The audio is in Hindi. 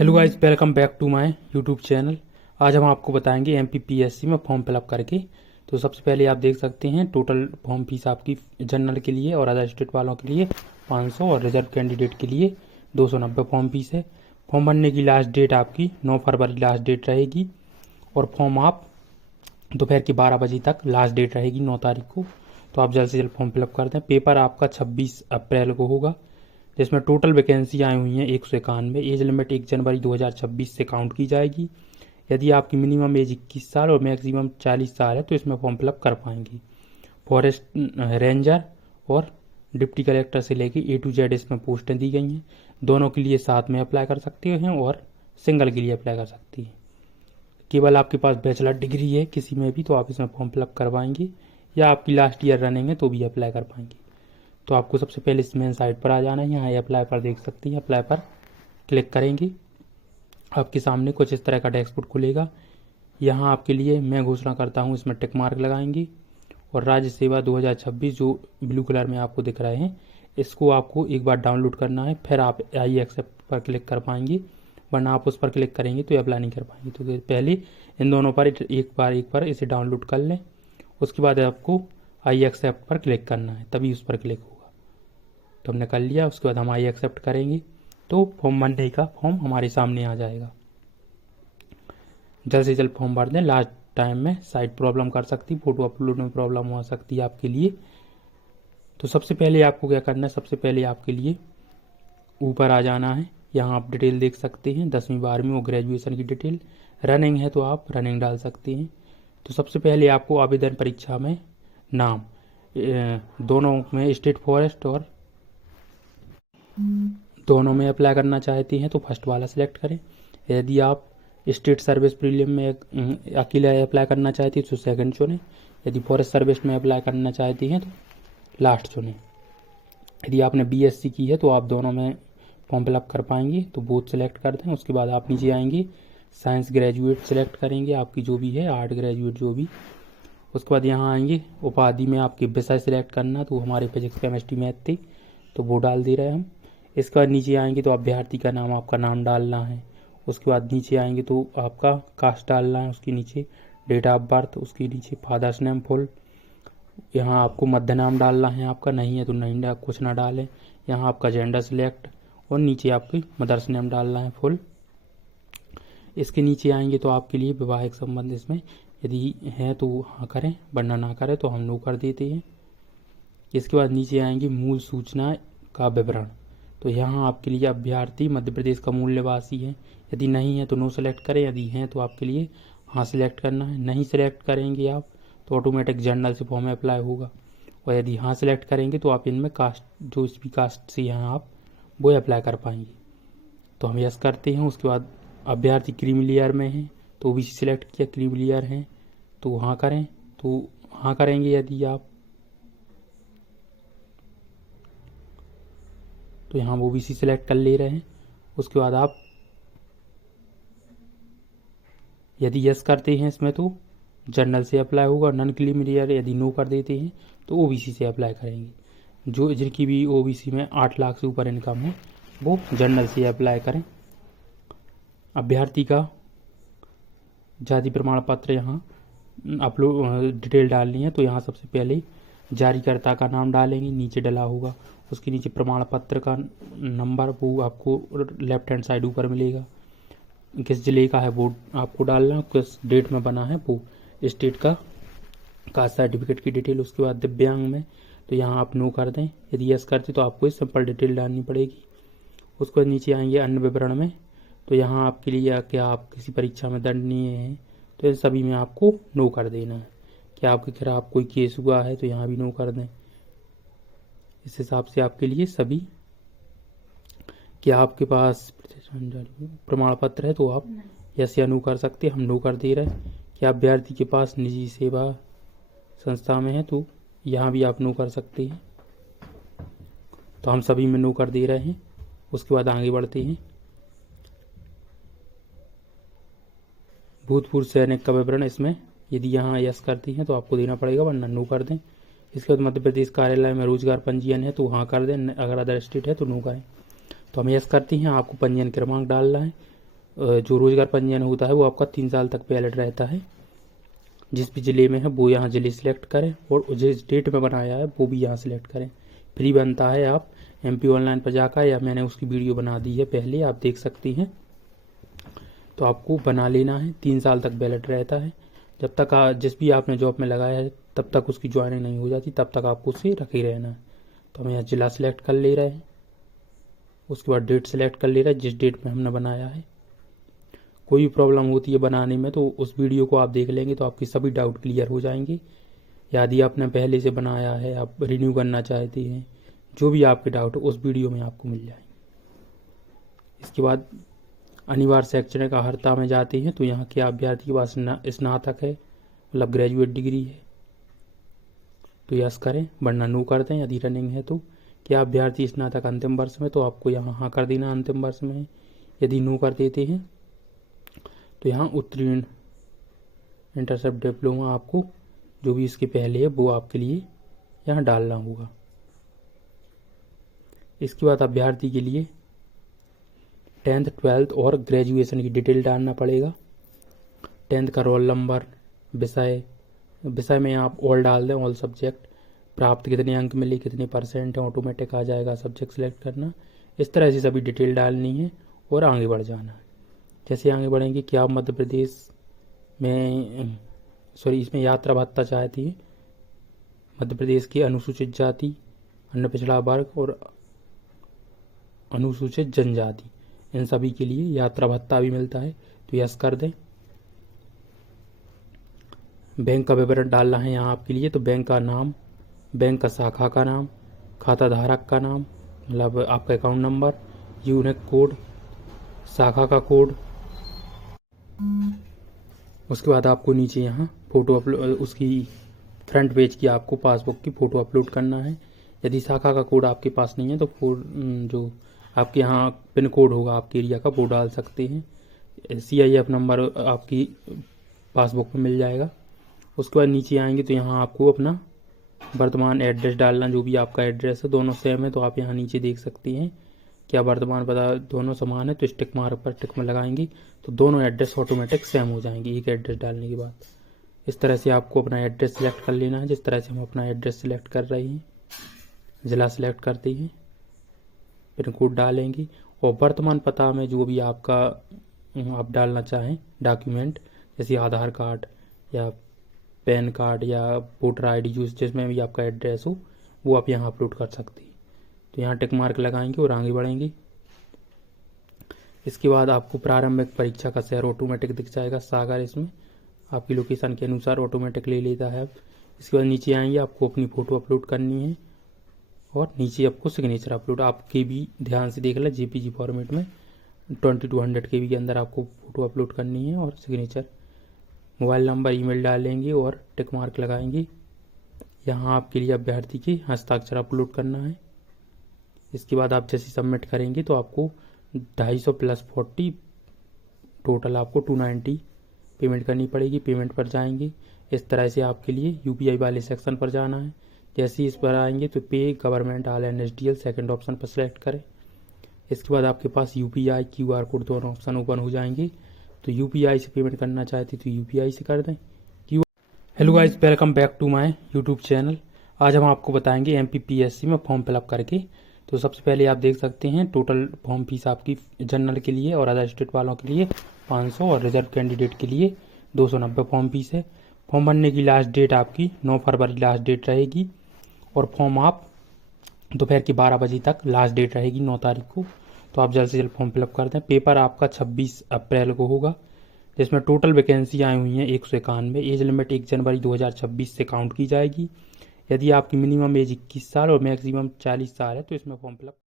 Hello guys, welcome back to my YouTube channel. आज हम आपको बताएंगे एमपीपीएससी में फॉर्म फिलअप करके। तो सबसे पहले आप देख सकते हैं टोटल फॉर्म फीस आपकी जनरल के लिए और अदर स्टेट वालों के लिए 500 और रिजर्व कैंडिडेट के लिए 290 फॉर्म फीस है। फॉर्म भरने की लास्ट डेट आपकी 9 फरवरी लास्ट डेट रहेगी और फॉर्म आप दोपहर के 12 बजे तक लास्ट डेट रहेगी 9 तारीख को। तो आप जल्द से जल्द फॉर्म फिलअप कर दें। पेपर आपका 26 अप्रैल को होगा, जिसमें टोटल वैकेंसी आई हुई हैं 191। एज लिमिट 1 जनवरी 2026 से काउंट की जाएगी। यदि आपकी मिनिमम एज 21 साल और मैक्सिमम 40 साल है तो इसमें फॉर्म फिलअप कर पाएंगी। फॉरेस्ट रेंजर और डिप्टी कलेक्टर से लेके A to Z इसमें पोस्टें दी गई हैं। दोनों के लिए साथ में अप्लाई कर सकते हैं और सिंगल के लिए अप्लाई कर सकती हैं। केवल आपके पास बैचलर डिग्री है किसी में भी तो आप इसमें फॉर्म फिलअप करवाएंगे, या आपकी लास्ट ईयर रनिंग है तो भी अप्लाई कर पाएंगे। तो आपको सबसे पहले इस मेन साइट पर आ जाना है। यहाँ अप्लाई पर देख सकते हैं, अप्लाई पर क्लिक करेंगे। आपके सामने कुछ इस तरह का डैशबोर्ड खुलेगा। यहाँ आपके लिए मैं घोषणा करता हूँ, इसमें टिक मार्क लगाएंगे और राज्य सेवा 2026 जो ब्लू कलर में आपको दिख रहे हैं, इसको आपको एक बार डाउनलोड करना है। फिर आप आई एक्सेप्ट पर क्लिक कर पाएंगे, वरना आप उस पर क्लिक करेंगे तो अप्लाई नहीं कर पाएंगे। तो पहले इन दोनों पर एक बार इसे डाउनलोड कर लें। उसके बाद आपको आई एक्सेप्ट पर क्लिक करना है, तभी उस पर क्लिक होगा। तो हमने कर लिया। उसके बाद हम आई एक्सेप्ट करेंगे तो फॉर्म भरने का फॉर्म हमारे सामने आ जाएगा। जल्द से जल्द फॉर्म भर दें। लास्ट टाइम में साइट प्रॉब्लम कर सकती, फोटो अपलोड में प्रॉब्लम हो सकती है आपके लिए। तो सबसे पहले आपको क्या करना है, सबसे पहले आपके लिए ऊपर आ जाना है। यहाँ आप डिटेल देख सकते हैं, 10वीं 12वीं और ग्रेजुएशन की डिटेल। रनिंग है तो आप रनिंग डाल सकते हैं। तो सबसे पहले आपको आवेदन परीक्षा में नाम दोनों में स्टेट फॉरेस्ट और दोनों में अप्लाई करना चाहते हैं तो फर्स्ट वाला सिलेक्ट करें। यदि आप स्टेट सर्विस प्रीलिम में अकेले अप्लाई करना चाहते हैं तो सेकंड चुनें। यदि फॉरेस्ट सर्विस में अप्लाई करना चाहते हैं तो लास्ट चुनें। यदि आपने बीएससी की है तो आप दोनों में फॉर्म फिलअप कर पाएंगे तो बोथ सिलेक्ट कर दें। उसके बाद आप नीचे आएंगे, साइंस ग्रेजुएट सिलेक्ट करेंगे, आपकी जो भी है, आर्ट ग्रेजुएट जो भी। उसके बाद यहाँ आएंगे, उपाधि में आपके विषय सिलेक्ट करना, तो हमारे फिजिक्स केमिस्ट्री मैथ थी तो वो डाल दे रहे हैं हम। इसके बाद नीचे आएंगे तो अभ्यर्थी का नाम, आपका नाम डालना है। उसके बाद नीचे आएंगे तो आपका कास्ट डालना है, उसके नीचे डेट ऑफ बर्थ, उसके नीचे फादर्स नेम फुल। यहाँ आपको मध्य नाम डालना है, आपका नहीं है तो नहीं, कुछ ना डालें। यहाँ आपका जेंडर सिलेक्ट और नीचे आपकी मदर्स नेम डालना है फुल। इसके नीचे आएंगे तो आपके लिए वैवाहिक संबंध इसमें यदि है तो हाँ करें, वरना ना करें तो हम नो कर देते हैं। इसके बाद नीचे आएंगे मूल सूचना का विवरण। तो यहाँ आपके लिए अभ्यर्थी मध्य प्रदेश का मूल निवासी है। यदि नहीं है तो नो सेलेक्ट करें, यदि हैं तो आपके लिए हाँ सेलेक्ट करना है। नहीं सेलेक्ट करेंगे आप तो ऑटोमेटिक जनरल से फॉर्म अप्लाई होगा। और यदि हाँ सेलेक्ट करेंगे तो आप इनमें कास्ट, जो इस भी कास्ट से हैं आप, वो अप्लाई कर पाएंगे। तो हम यस करते हैं। उसके बाद अभ्यर्थी क्रीमी लेयर में है तो ओबीसी सिलेक्ट किया, क्रीमी लेयर है तो हाँ करें, तो हाँ करेंगे। यदि आप तो यहाँ ओबीसी सिलेक्ट कर ले रहे हैं। उसके बाद आप यदि यस करते हैं इसमें तो जनरल से अप्लाई होगा। नॉन क्रीमी लेयर यदि नो कर देते हैं तो ओबीसी से अप्लाई करेंगे। जो जिनकी भी ओबीसी में 8 लाख से ऊपर इनकम है वो जनरल से अप्लाई करें। अभ्यर्थी का जाति प्रमाण पत्र यहाँ अपलोड डिटेल डालनी है। तो यहाँ सबसे पहले जारीकर्ता का नाम डालेंगे, नीचे डला होगा। उसके नीचे प्रमाण पत्र का नंबर वो आपको लेफ्ट हैंड साइड ऊपर मिलेगा। किस जिले का है वो आपको डालना है, किस डेट में बना है वो स्टेट का कास्ट सर्टिफिकेट की डिटेल। उसके बाद दिव्यांग में तो यहाँ आप नो कर दें। यदि यस करते तो आपको सिंपल डिटेल डालनी पड़ेगी। उसके बाद नीचे आएंगे अन्य विवरण में। तो यहाँ आपके लिए क्या आप किसी परीक्षा में दंडनीय हैं तो इन सभी में आपको नो कर देना है। क्या आपके खिलाफ कोई केस हुआ है तो यहाँ भी नो कर दें। इस हिसाब से आपके लिए सभी, क्या आपके पास प्रमाण पत्र है तो आप यस या नो कर सकते हैं, हम नो कर दे रहे हैं। क्या अभ्यर्थी के पास निजी सेवा संस्था में है तो यहाँ भी आप नो कर सकते हैं। तो हम सभी में नो कर दे रहे हैं। उसके बाद आगे बढ़ते हैं। भूतपूर्व सैनिक का विवरण, इसमें यदि यहाँ यस करती हैं तो आपको देना पड़ेगा, वरना नो कर दें। इसके बाद मध्य प्रदेश कार्यालय में रोजगार पंजीयन है तो हाँ कर दें, अगर अदर स्टेट है तो नो करें। तो हम यस करती हैं। आपको पंजीयन क्रमांक डालना है जो रोजगार पंजीयन होता है वो आपका 3 साल तक वैलिड रहता है। जिस भी ज़िले में है वो यहाँ ज़िले सिलेक्ट करें और जिस डेट में बनाया है वो भी यहाँ सिलेक्ट करें। फ्री बनता है, आप MP ऑनलाइन पर जाकर, या मैंने उसकी वीडियो बना दी है पहले, आप देख सकती हैं। तो आपको बना लेना है, 3 साल तक वैलिड रहता है। जब तक जिस भी आपने जॉब में लगाया है तब तक उसकी ज्वाइनिंग नहीं हो जाती, तब तक आपको उसे रखे रहना है। तो हम यहाँ जिला सिलेक्ट कर ले रहे हैं, उसके बाद डेट सेलेक्ट कर ले रहे हैं जिस डेट में हमने बनाया है। कोई भी प्रॉब्लम होती है बनाने में तो उस वीडियो को आप देख लेंगे तो आपके सभी डाउट क्लियर हो जाएंगे। यदि आपने पहले से बनाया है, आप रिन्यू करना चाहते हैं, जो भी आपके डाउट उस वीडियो में आपको मिल जाएंगे। इसके बाद अनिवार्य शैक्षणिक अर्हता में जाते हैं तो यहाँ के अभ्यर्थी के पास स्नातक है, मतलब ग्रेजुएट डिग्री है तो यस करें, वरना नो कर दें यदि रनिंग है तो। क्या अभ्यर्थी स्नातक अंतिम वर्ष में, तो आपको यहाँ हाँ कर देना अंतिम वर्ष में है। यदि नो कर देते हैं तो यहाँ उत्तीर्ण इंटरसेप्ट डिप्लोमा, आपको जो भी इसके पहले है वो आपके लिए यहाँ डालना होगा। इसके बाद अभ्यर्थी के लिए 10th 12th और ग्रेजुएशन की डिटेल डालना पड़ेगा। 10th का रोल नंबर, विषय में आप ऑल डाल दें, ऑल सब्जेक्ट, प्राप्त कितने अंक मिले, कितने परसेंट है, ऑटोमेटिक आ जाएगा, सब्जेक्ट सेलेक्ट करना। इस तरह से सभी डिटेल डालनी है और आगे बढ़ जाना है। जैसे आगे बढ़ेंगे कि आप मध्य प्रदेश में इसमें यात्रा भत्ता चाहती है, मध्य प्रदेश की अनुसूचित जाति, अन्य पिछड़ा वर्ग और अनुसूचित जनजाति, इन सभी के लिए यात्रा भत्ता भी मिलता है तो यस कर दें। बैंक का विवरण डालना है यहाँ आपके लिए, तो बैंक का नाम, बैंक का शाखा का नाम, खाता धारक का नाम, मतलब आपका अकाउंट नंबर, यूनिक कोड, शाखा का कोड। उसके बाद आपको नीचे यहाँ फोटो अपलोड, उसकी फ्रंट पेज की आपको पासबुक की फ़ोटो अपलोड करना है। यदि शाखा का कोड आपके पास नहीं है तो जो आपके यहाँ पिन कोड होगा आपके एरिया का वो डाल सकते हैं। CIF नंबर आपकी पासबुक में मिल जाएगा। उसके बाद नीचे आएंगे तो यहाँ आपको अपना वर्तमान एड्रेस डालना, जो भी आपका एड्रेस है, दोनों सेम है तो आप यहाँ नीचे देख सकती हैं क्या वर्तमान पता दोनों समान है, तो टिक मार्क पर टिक में लगाएंगे तो दोनों एड्रेस ऑटोमेटिक सेम हो जाएंगे एक एड्रेस डालने के बाद। इस तरह से आपको अपना एड्रेस सिलेक्ट कर लेना है, जिस तरह से हम अपना एड्रेस सिलेक्ट कर रहे हैं। ज़िला सिलेक्ट करते हैं, पिन कोड डालेंगे और वर्तमान पता में जो भी आपका आप डालना चाहें डॉक्यूमेंट, जैसे आधार कार्ड या पैन कार्ड या वोटर ID, जिसमें भी आपका एड्रेस हो वो आप यहाँ अपलोड कर सकते हैं। तो यहाँ टिक मार्क लगाएंगे और आगे बढ़ेंगे। इसके बाद आपको प्रारंभिक परीक्षा का शहर ऑटोमेटिक दिख जाएगा, सागर, इसमें आपकी लोकेशन के अनुसार ऑटोमेटिक ले लेता है। इसके बाद नीचे आएंगे, आपको अपनी फ़ोटो अपलोड करनी है और नीचे आपको सिग्नेचर अपलोड, आप KB ध्यान से देख लें, JPG फॉर्मेट में 2200 KB के अंदर आपको फ़ोटो अपलोड करनी है और सिग्नेचर, मोबाइल नंबर, ईमेल डालेंगे और टिक मार्क लगाएंगे। यहाँ आपके लिए अभ्यर्थी के हस्ताक्षर अपलोड करना है। इसके बाद आप जैसे सबमिट करेंगे तो आपको 250 + 40 टोटल आपको 290 पेमेंट करनी पड़ेगी। पेमेंट पर जाएंगे, इस तरह से आपके लिए UPI वाले सेक्शन पर जाना है। जैसे ही इस पर आएंगे तो पे government all NSDL second option पर सेलेक्ट करें। इसके बाद आपके पास UPI QR कोड दोनों ऑप्शन ओपन हो जाएंगे। तो UPI से पेमेंट करना चाहते तो UPI से कर दें। Hello guys, welcome back to my YouTube channel. आज हम आपको बताएंगे MPPSC में फॉर्म फिलअप करके। तो सबसे पहले आप देख सकते हैं टोटल फॉर्म फीस आपकी जनरल के लिए और अदर स्टेट वालों के लिए 500 और रिजर्व कैंडिडेट के लिए 290 फॉर्म फीस है। फॉर्म भरने की लास्ट डेट आपकी 9 फरवरी लास्ट डेट रहेगी और फॉर्म आप दोपहर के 12 बजे तक लास्ट डेट रहेगी 9 तारीख को। तो आप जल्द से जल्द फॉर्म फिलअप कर दें। पेपर आपका 26 अप्रैल को होगा, जिसमें टोटल वैकेंसी आई हुई हैं 191। एज लिमिट 1 जनवरी 2026 से काउंट की जाएगी। यदि आपकी मिनिमम एज 21 साल और मैक्सिमम 40 साल है तो इसमें फॉर्म फिलअप